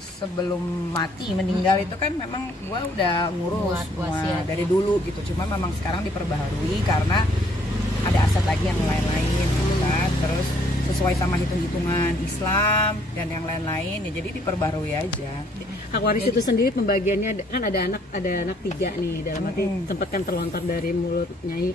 sebelum mati meninggal itu kan memang gue udah ngurus semua dari dulu gitu. Cuma memang sekarang diperbaharui karena ada aset lagi yang lain-lain gitu kan. Terus sesuai sama hitung-hitungan Islam dan yang lain-lain ya, jadi diperbarui aja. Hak waris itu sendiri pembagiannya kan ada anak 3 nih, dalam arti tempat kan terlontar dari mulut Nyai,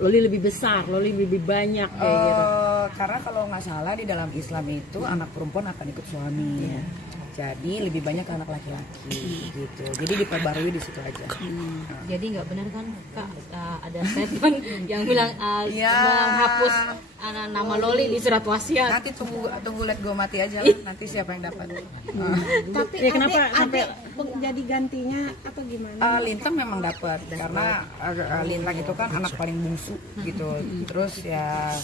Loli lebih besar, Loli lebih banyak kayak gitu. Karena kalau nggak salah di dalam Islam itu anak perempuan akan ikut suami. Jadi lebih banyak anak laki-laki gitu. Jadi diperbarui di situ aja. Jadi nggak benar kan Kak, ada statement yang bilang menghapus nama Loli di surat wasiat. Nanti tunggu lihat gue mati aja lah. Nanti siapa yang dapat. Tapi Ya, kenapa sampai jadi gantinya atau gimana? Lintang memang dapat karena Lintang itu kan anak paling bungsu gitu. Terus ya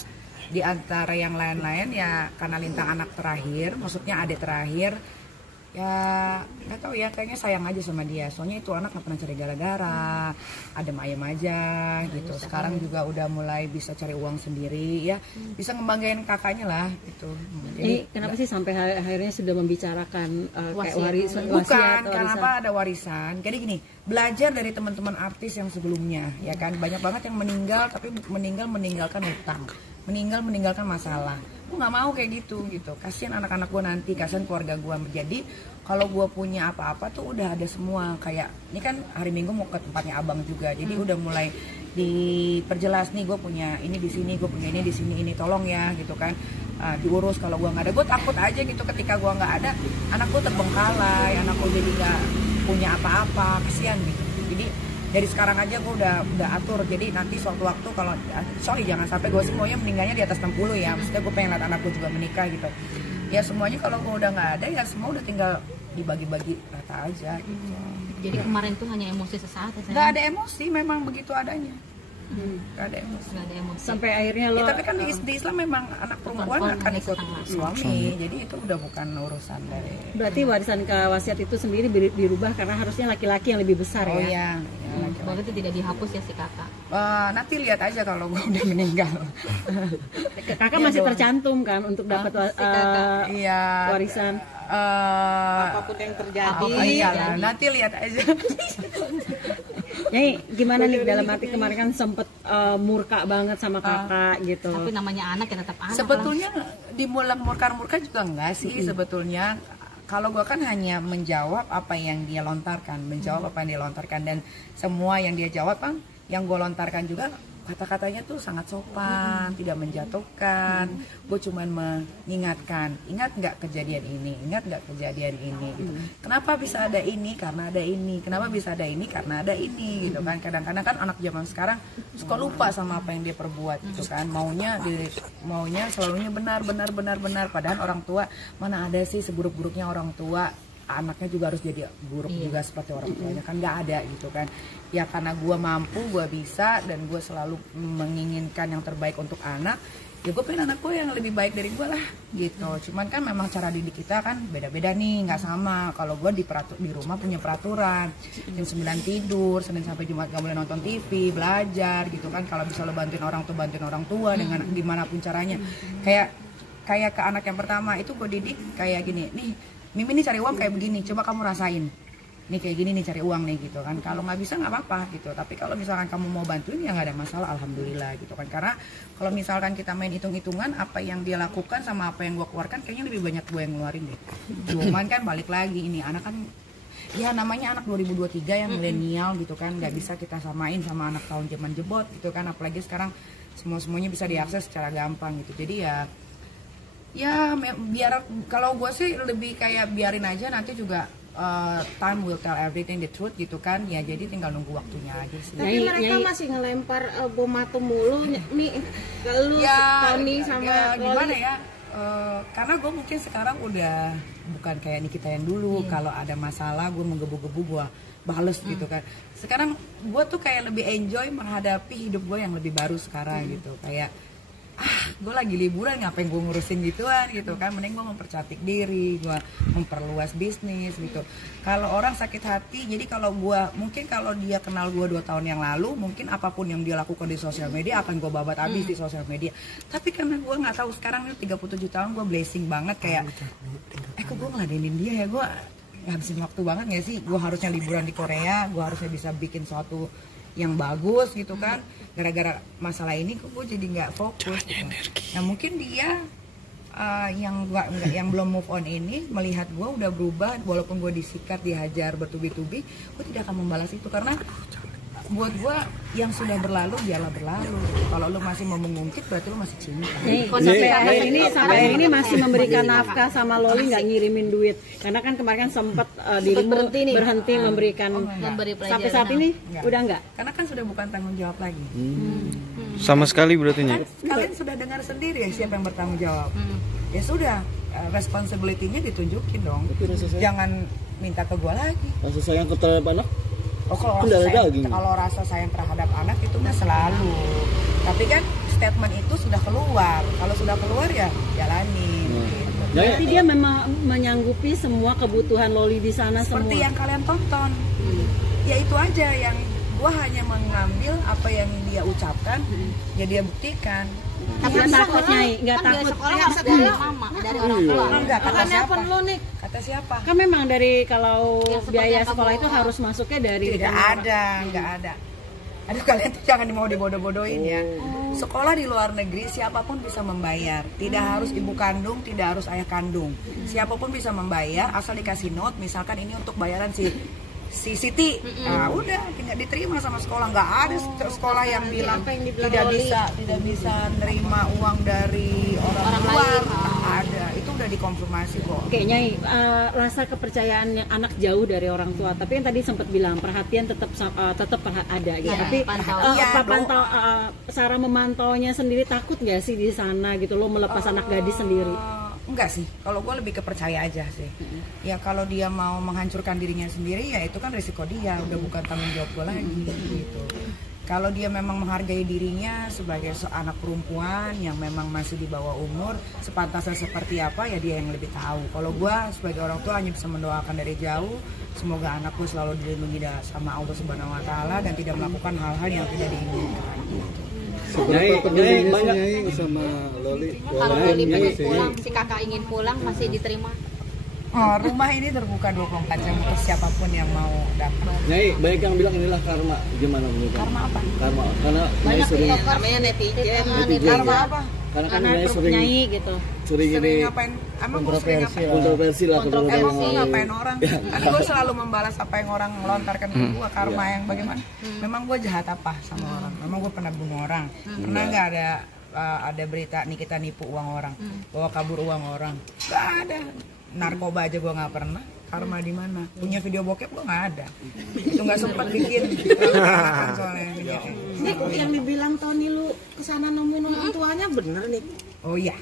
di antara yang lain-lain ya karena Lintang anak terakhir, maksudnya adik terakhir. Ya nggak tahu ya, kayaknya sayang aja sama dia. Soalnya itu anak nggak pernah cari gara-gara, adem ayem aja gitu. Sekarang juga udah mulai bisa cari uang sendiri ya, bisa ngembanggain kakaknya lah gitu. Jadi kenapa sih sampai akhirnya sudah membicarakan kayak wasiat bukan kenapa ada warisan. Jadi gini, belajar dari teman-teman artis yang sebelumnya ya kan, banyak banget yang meninggal tapi meninggalkan hutang, meninggalkan masalah. Gue nggak mau kayak gitu. Kasihan anak-anak gue nanti, kasihan keluarga gue. Jadi kalau gue punya apa-apa tuh udah ada semua. Kayak ini kan hari Minggu mau ke tempatnya abang juga, jadi udah mulai diperjelas nih, gue punya ini di sini, gue punya ini di sini, ini tolong ya gitu kan. Diurus kalau gue nggak ada. Gue takut aja gitu ketika gue nggak ada, anak gue terbengkalai, anak gue jadi nggak punya apa-apa, kasihan gitu. Jadi dari sekarang aja gue udah atur, jadi nanti suatu waktu kalau jangan sampai gue sih maunya meninggalnya di atas 60 ya, maksudnya gue pengen lihat anak gue juga menikah gitu ya. Semuanya kalau gue udah nggak ada ya semua udah tinggal dibagi-bagi rata aja gitu. Jadi kemarin tuh hanya emosi sesaat ya? Nggak ada emosi, memang begitu adanya. Nggak ada emosi. Sampai akhirnya lo tapi kan di Islam memang anak perempuan akan ikut suami, jadi itu udah bukan urusan dari. Berarti warisan ke wasiat itu sendiri dirubah karena harusnya laki-laki yang lebih besar ya? Oh iya. Berarti tidak dihapus ya si kakak? Nanti lihat aja kalau gue udah meninggal. Kakak masih tercantum kan untuk dapat warisan? Apapun yang terjadi. Nanti lihat aja. Nyai, gimana nih dalam arti kemarin kan sempet murka banget sama kakak gitu. Tapi namanya anak ya tetap anak. Sebetulnya dimulang murka juga enggak sih sebetulnya. Kalau gue kan hanya menjawab apa yang dia lontarkan, dan semua yang dia jawab kan, yang gue lontarkan juga kata-katanya tuh sangat sopan, tidak menjatuhkan. Gue cuman mengingatkan, ingat nggak kejadian ini, gitu. Kenapa bisa ada ini? Karena ada ini. Kenapa bisa ada ini? Karena ada ini, gitu kan. Kadang-kadang kan anak zaman sekarang suka lupa sama apa yang dia perbuat, gitu kan. Maunya selalunya benar. Padahal orang tua, mana ada sih seburuk-buruknya orang tua anaknya juga harus jadi buruk juga seperti orang tuanya, kan nggak ada gitu kan. Ya karena gue mampu, gue bisa, dan gue selalu menginginkan yang terbaik untuk anak, ya gue pengen anak gue yang lebih baik dari gue lah gitu. Cuman kan memang cara didik kita kan beda-beda nih, nggak sama. Kalau gue di rumah punya peraturan, jam 9 tidur, Senin sampai Jumat nggak boleh nonton TV, belajar gitu kan. Kalau bisa lo bantuin orang tua dengan gimana pun caranya. Kayak ke anak yang pertama itu gue didik kayak gini nih, Mimi nih cari uang kayak begini, coba kamu rasain. Nih kayak gini nih cari uang nih gitu kan. Kalau nggak bisa nggak apa-apa gitu. Tapi kalau misalkan kamu mau bantuin ya nggak ada masalah, alhamdulillah gitu kan. Karena kalau misalkan kita main hitung-hitungan apa yang dia lakukan sama apa yang gue keluarkan, kayaknya lebih banyak gue yang ngeluarin deh. Cuman kan balik lagi ini anak kan, ya namanya anak 2023 yang milenial gitu kan, nggak bisa kita samain sama anak tahun zaman jebot gitu kan. Apalagi sekarang semuanya bisa diakses secara gampang gitu. Jadi ya biar, kalau gue sih lebih kayak biarin aja, nanti juga time will tell everything, the truth gitu kan. Ya jadi tinggal nunggu waktunya aja sih. Tapi mereka masih ngelempar bom atom mulu nih ke lu, Tony sama gimana ya, karena gue mungkin sekarang udah bukan kayak Nikita yang dulu. Kalau ada masalah gue menggebu-gebu, gue bales gitu kan. Sekarang gue tuh kayak lebih enjoy menghadapi hidup gue yang lebih baru sekarang gitu. Kayak gue lagi liburan ngapain gue ngurusin gituan gitu kan, mending gue mempercantik diri, gue memperluas bisnis gitu. Kalau orang sakit hati, jadi kalau gue mungkin kalau dia kenal gue 2 tahun yang lalu, mungkin apapun yang dia lakukan di sosial media akan gue babat habis di sosial media. Tapi karena gue nggak tahu sekarang ini 37 tahun gue blessing banget kayak kok gue ngeladenin dia ya, gue ngabisin waktu banget nggak sih, gue harusnya liburan di Korea, gue harusnya bisa bikin suatu yang bagus gitu kan, gara-gara masalah ini kok gue jadi nggak fokus gitu. Nah mungkin dia yang belum move on ini melihat gue udah berubah, walaupun gue disikat, dihajar bertubi-tubi, gue tidak akan membalas itu karena buat gue yang sudah berlalu biarlah berlalu. Kalau lu masih mau mengungkit berarti lu masih cinta. Sampai hari ini masih memberikan nafkah sama Loli, nggak ngirimin duit. Karena kan kemarin kan sempat dirimu berhenti memberikan. Sampai saat ini udah nggak? Karena kan sudah bukan tanggung jawab lagi. Sama sekali berarti kan, kalian sudah dengar sendiri ya siapa yang bertanggung jawab. Ya sudah, responsibility-nya ditunjukin dong. Jangan minta ke gue lagi. Rasa sayang terhadap anak? Kalau rasa sayang terhadap anak itu mah selalu. Tapi kan statement itu sudah keluar. Kalau sudah keluar ya jalanin. Gitu. Berarti dia memang menyanggupi semua kebutuhan Loli di sana seperti semua. yang kalian tonton. Ya itu aja yang gua hanya mengambil apa yang dia ucapkan, ya dia buktikan. Tapi takut Nyai, nggak takut. Sekolah harus dari mama, dari orang tua. Enggak, kata siapa? Kata siapa? Kan memang dari kalau biaya sekolah itu harus masuknya dari nggak ada. Aduh kalian tuh jangan mau dibodoh-bodohin ya. Sekolah di luar negeri siapapun bisa membayar. Tidak harus ibu kandung, tidak harus ayah kandung. Siapapun bisa membayar asal dikasih note. Misalkan ini untuk bayaran si Siti, nah udah tinggal diterima sama sekolah. Nggak ada sekolah yang bilang tidak bisa nerima uang dari orang luar. Ada, itu udah dikonfirmasi kok. Oke Nyai, rasa kepercayaan yang anak jauh dari orang tua, tapi yang tadi sempat bilang perhatian tetap ada gitu. Tapi cara memantaunya sendiri, takut nggak sih di sana gitu lo melepas anak gadis sendiri? Enggak sih, kalau gue lebih kepercaya aja sih. Ya kalau dia mau menghancurkan dirinya sendiri ya itu kan risiko dia, udah bukan tanggung jawab gue lagi gitu. Kalau dia memang menghargai dirinya sebagai anak perempuan yang memang masih di bawah umur, sepantasnya seperti apa ya dia yang lebih tahu. Kalau gue sebagai orang tua hanya bisa mendoakan dari jauh, semoga anakku selalu dilindungi sama Allah Subhanahu Wa Taala dan tidak melakukan hal-hal yang tidak diinginkan. Gitu. Seberapa peduli Nyai sama Loli? Kalau Loli pengen pulang, si kakak ingin pulang masih diterima. Rumah ini terbuka 24 jam untuk siapapun yang mau datang. Nyai, banyak yang bilang inilah karma. Gimana menurut? Karma apa? Karma, karena Nyai sering namanya netizen. Karma apa? Karena kan Nyai sering Nyai gitu. Sering ngapain? Emang gue sering ngapain? Kontroversi lah. Emang gue ngapain orang? Kan gue selalu membalas apa yang orang melontarkan ke gue. Karma yang bagaimana? Memang gue jahat apa sama orang? Memang gue pernah bunuh orang? Pernah nggak ada berita Nikita nipu uang orang, bawa kabur uang orang? Gak ada. Narkoba aja gue nggak pernah. Karma di mana? Punya video bokep gue nggak ada. Itu nggak sempat bikin. Soalnya Nih yang dibilang Tony lu kesana nemuin orang tuanya bener nih? Oh iya.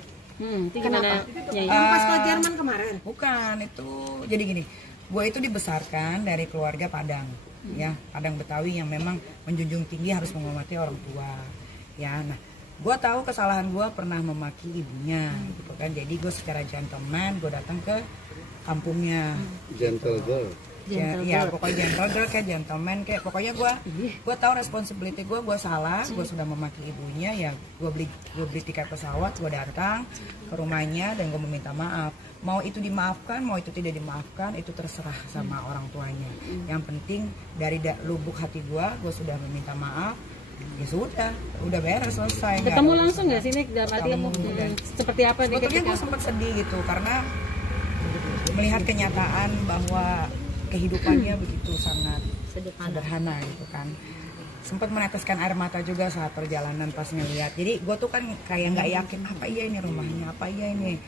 Kenapa? Yang pas ke Jerman kemarin? Bukan, itu jadi gini. Gue itu dibesarkan dari keluarga Padang, ya Padang Betawi yang memang menjunjung tinggi harus menghormati orang tua. Ya, nah gue tahu kesalahan gue pernah memaki ibunya, gitu kan. Jadi gue secara gentleman gue datang ke kampungnya. Gentle girl. Ya pokoknya gentle girl kayak gentleman kayak pokoknya gue tahu responsibility gue salah, gue sudah memaki ibunya, ya gue beli tiket pesawat, gue datang ke rumahnya dan gue meminta maaf. Mau itu dimaafkan, mau itu tidak dimaafkan, itu terserah sama orang tuanya. Yang penting dari lubuk hati gue sudah meminta maaf. Ya sudah beres, selesai. Ketemu langsung nggak sih Nik? Seperti apa nih? Sebetulnya gue sempat sedih gitu karena melihat kenyataan bahwa kehidupannya begitu sangat sederhana gitu kan. Sempat meneteskan air mata juga saat perjalanan pas ngeliat. Jadi gue tuh kan kayak nggak yakin apa iya ini rumahnya, apa iya ini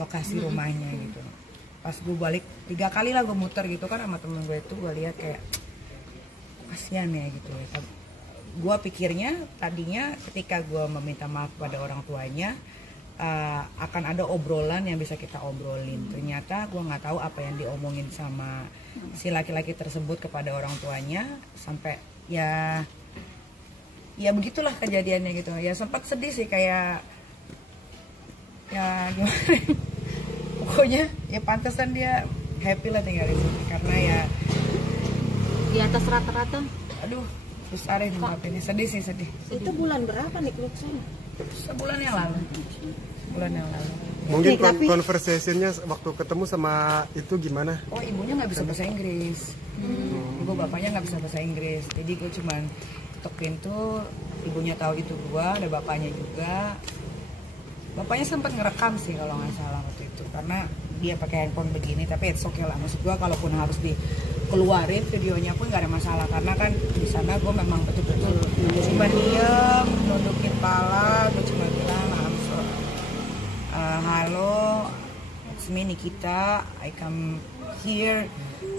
lokasi rumahnya gitu. Pas gue balik 3 kali lah gue muter gitu kan sama temen gue itu, gue lihat kayak kasihan ya gitu ya. Gue pikirnya tadinya ketika gue meminta maaf pada orang tuanya akan ada obrolan yang bisa kita obrolin. Ternyata gue nggak tahu apa yang diomongin sama si laki-laki tersebut kepada orang tuanya sampai ya begitulah kejadiannya gitu. Ya sempat sedih sih kayak Ya gimana? Pokoknya ya pantesan dia happy lah tinggal di sini karena ya di atas rata-rata. Aduh, susah deh ini, sedih sih, sedih. Itu bulan berapa nih keluksan? Sebulan yang lalu. Mungkin conversationnya waktu ketemu sama itu gimana? Oh, ibunya nggak bisa bahasa Inggris. Ibu bapaknya nggak bisa bahasa Inggris. Jadi gue cuman ketok pintu, ibunya tahu itu gue, ada bapaknya juga. Bapaknya sempat ngerekam sih kalau nggak salah waktu itu, karena dia pakai handphone begini. Tapi it's okay lah, maksud gue kalaupun harus dikeluarin videonya pun nggak ada masalah, karena kan di sana gue memang betul-betul cuma diem, nundukin kepala, gue cuma bilang halo, it's me Nikita, I come here,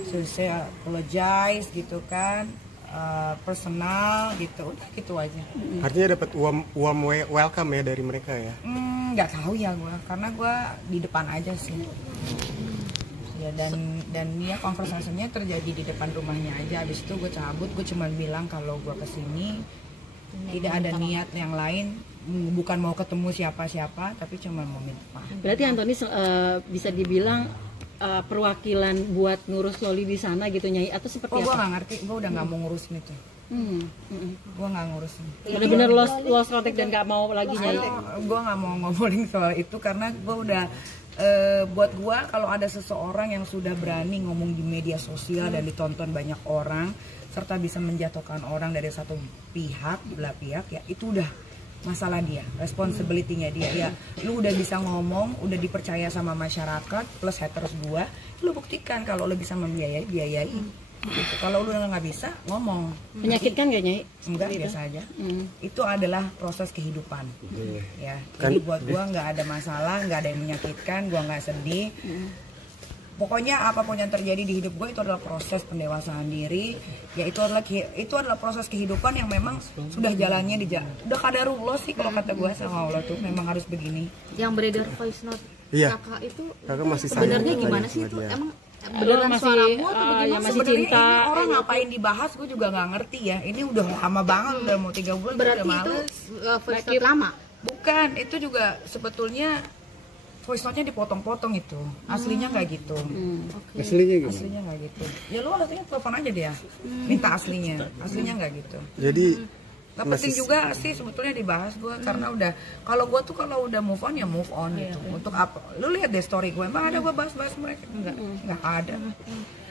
so saya apologize gitu kan. Personal gitu, udah gitu aja. Artinya dapat warm welcome ya dari mereka ya? Nggak tahu ya gue, karena gue di depan aja sih. Ya dan dia konversasinya terjadi di depan rumahnya aja. Habis itu gue cabut, gue cuma bilang kalau gue kesini tidak ada niat yang lain, bukan mau ketemu siapa-siapa, tapi cuma mau minta maaf. Berarti Antoni bisa dibilang perwakilan buat ngurus Loli di sana gitu, Nyai, atau seperti apa? Gue nggak ngerti, gue udah nggak mau ngurusin itu. Gue nggak ngurusin. Bener-bener lost contact dan nggak mau lagi, Nyai. Gue nggak mau ngomongin soal itu karena gue udah buat gue kalau ada seseorang yang sudah berani ngomong di media sosial dan ditonton banyak orang serta bisa menjatuhkan orang dari satu pihak, belah pihak, ya itu udah masalah dia, responsibility-nya dia. Ya, lu udah bisa ngomong, udah dipercaya sama masyarakat plus haters gua, lu buktikan kalau lu bisa membiayai, biayai. Gitu. Kalau lu nggak bisa ngomong. Menyakitkan gak, Nyai? Enggak, gitu. biasa aja. Itu adalah proses kehidupan. Ya, jadi buat gua nggak ada masalah, nggak ada yang menyakitkan, gua nggak sedih. Pokoknya apapun yang terjadi di hidup gue itu adalah proses pendewasaan diri, ya itu adalah proses kehidupan yang memang sudah jalannya udah kadarullah sih kalau kata gue sama Allah tuh memang harus begini. Yang beredar voice note kakak itu masih sebenarnya gimana sih itu? Emang beneran suaramu atau bagaimana? Ya, masih Sebenarnya cinta. ini orang ngapain dibahas gue juga nggak ngerti ya. Ini udah lama banget, udah mau 3 bulan. Berarti udah itu males. voice note lama? Bukan, itu juga sebetulnya voice note-nya dipotong-potong itu. Aslinya nggak gitu. Aslinya gimana? Aslinya nggak gitu. Ya lu aslinya telepon aja dia. Minta aslinya. Aslinya nggak gitu. Jadi Gak penting juga sih sebetulnya dibahas gue karena udah kalau gue tuh kalau udah move on ya move on gitu. Untuk apa? Lu lihat deh story gue. Emang ada gue bahas-bahas mereka? Enggak ada.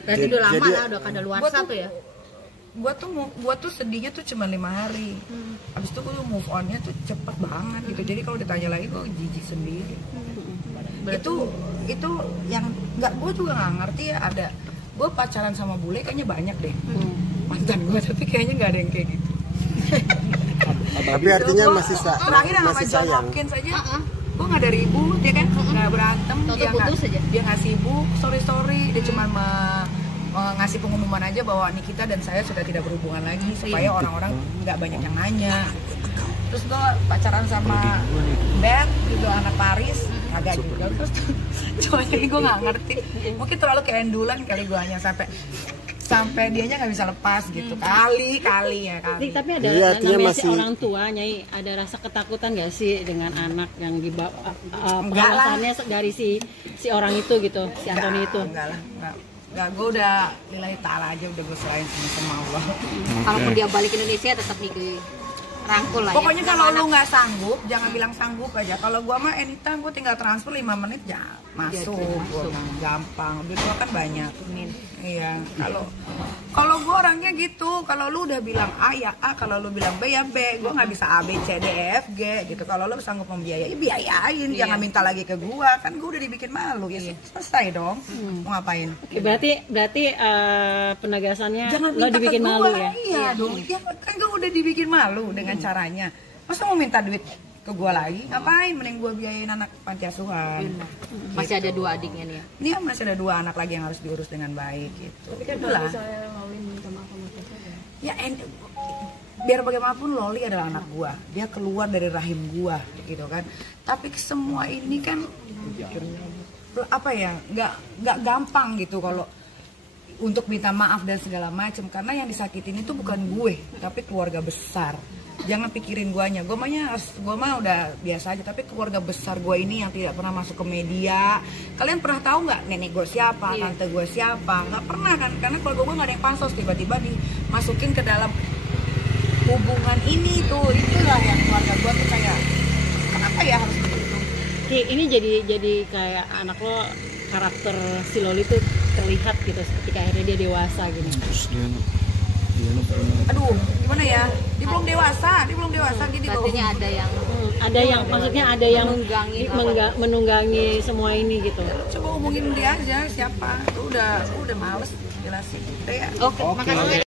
Berarti udah lama lah, udah kadaluarsa tuh ya. Gue tuh sedihnya tuh cuma 5 hari. Habis itu gue move onnya tuh cepet banget gitu. Jadi kalau ditanya lagi gue jijik sendiri. Itu yang nggak, gue juga nggak ngerti ya. Ada gue pacaran sama bule kayaknya banyak deh mantan gue, tapi kayaknya nggak ada yang kayak gitu. tapi artinya masih terakhir sama John Hopkins aja gue nggak ada ribut ya kan, nggak berantem, dia nggak sibuk story dia cuma ngasih pengumuman aja bahwa Nikita dan saya sudah tidak berhubungan lagi supaya orang-orang nggak banyak yang nanya. Terus gue pacaran sama Ben juga anak Paris, kagak juga. Terus cowoknya gue nggak ngerti, mungkin terlalu keendulan kali gue, hanya sampai dianya nggak bisa lepas gitu kali. Tapi ada namanya si orang tua, Nyai, ada rasa ketakutan nggak sih dengan anak yang dibawa pengawasannya dari si orang itu gitu, si Antoni itu? Enggak lah, enggak, gue udah lillahi ta'ala aja, udah gue serahin sama Allah. Kalaupun dia balik ke Indonesia tetap nih rangkul lah. Pokoknya kalau lu nggak sanggup, jangan bilang sanggup aja. Kalau gua mah anytime gua tinggal transfer 5 menit ya masuk. Gua gampang. Duit gua kan banyak. Iya. Kalau gua orangnya gitu. Kalau lu udah bilang A ya A, kalau lu bilang B ya B. Gua nggak bisa A B C D E F G gitu. Kalau lu sanggup membiayai, biayain. Jangan minta lagi ke gua. Kan gua udah dibikin malu. Ya selesai dong. Mau ngapain? Berarti penegasannya jangan lo dibikin malu ya? Iya dong. Ya kan gua udah dibikin malu dengan caranya. Masa mau minta duit ke gua lagi? Ngapain? Mending gua biayain anak panti asuhan. Masih ada 2 adiknya nih ya? Ini masih ada 2 anak lagi yang harus diurus dengan baik gitu. Tapi kan kalau misalnya Loli minta maaf sama saya. Ya biar bagaimanapun Loli adalah anak gua. Dia keluar dari rahim gua gitu kan. Tapi semua ini kan apa ya? Nggak gampang gitu kalau untuk minta maaf dan segala macam, karena yang disakitin itu bukan gue tapi keluarga besar. jangan pikirin guanya. Gue mah udah biasa aja, tapi keluarga besar gue ini yang tidak pernah masuk ke media. Kalian pernah tahu nggak nenek gue siapa, tante gue siapa? Nggak pernah kan, karena keluarga gue nggak ada yang pansos, tiba-tiba dimasukin ke dalam hubungan ini tuh. Itulah yang keluarga gue tuh kayak kenapa ya harus begitu. Ki, ini jadi kayak anak lo, karakter si Loli tuh terlihat gitu ketika akhirnya dia dewasa gini. Terus dia Aduh, gimana ya? Dia belum dewasa gini loh. Artinya ada yang maksudnya ada yang menunggangi semua ini gitu. Coba hubungin dia aja siapa. Udah males jelasin. Oke, makasih.